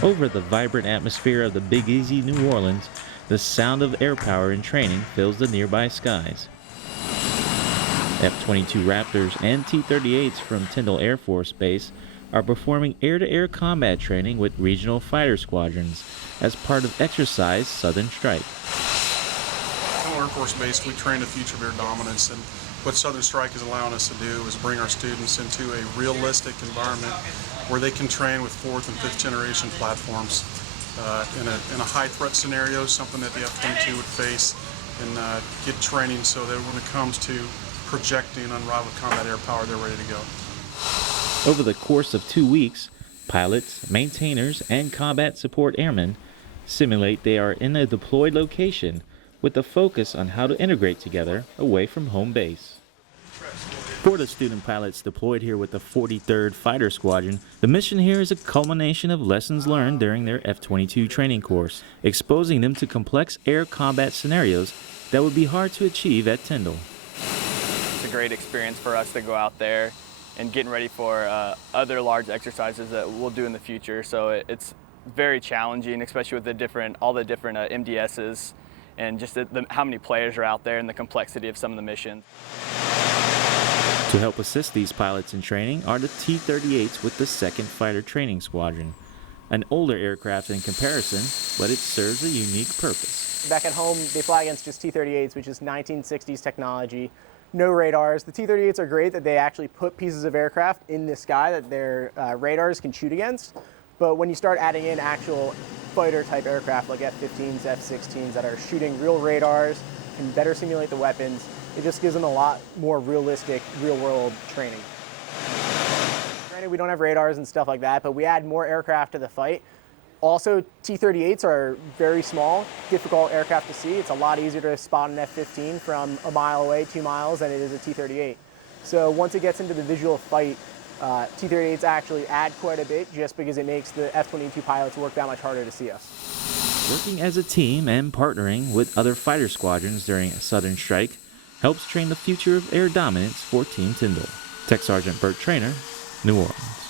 Over the vibrant atmosphere of the Big Easy, New Orleans, the sound of air power and training fills the nearby skies. F-22 Raptors and T-38s from Tyndall Air Force Base are performing air-to-air combat training with regional fighter squadrons as part of Exercise Southern Strike. Tyndall Air Force Base, we train the future of air dominance, and what Southern Strike is allowing us to do is bring our students into a realistic environment where they can train with 4th and 5th generation platforms in a high threat scenario, something that the F-22 would face, and get training so that when it comes to projecting unrivaled combat air power, they're ready to go. Over the course of 2 weeks, pilots, maintainers, and combat support airmen simulate they are in a deployed location with a focus on how to integrate together away from home base. For the student pilots deployed here with the 43rd Fighter Squadron, the mission here is a culmination of lessons learned during their F-22 training course, exposing them to complex air combat scenarios that would be hard to achieve at Tyndall. It's a great experience for us to go out there and getting ready for other large exercises that we'll do in the future. So it's very challenging, especially with all the different MDSs and just how many players are out there and the complexity of some of the missions. To help assist these pilots in training are the T-38s with the 2nd Fighter Training Squadron. An older aircraft in comparison, but it serves a unique purpose. Back at home, they fly against just T-38s, which is 1960s technology. No radars. The T-38s are great that they actually put pieces of aircraft in the sky that their radars can shoot against. But when you start adding in actual fighter-type aircraft like F-15s, F-16s that are shooting real radars, can better simulate the weapons, it just gives them a lot more realistic, real-world training. Granted, we don't have radars and stuff like that, but we add more aircraft to the fight. Also, T-38s are very small, difficult aircraft to see. It's a lot easier to spot an F-15 from a mile away, 2 miles, than it is a T-38. So once it gets into the visual fight, T-38s actually add quite a bit just because it makes the F-22 pilots work that much harder to see us. Working as a team and partnering with other fighter squadrons during a Southern Strike helps train the future of air dominance for Team Tyndall. Tech Sergeant Burt Traynor, New Orleans.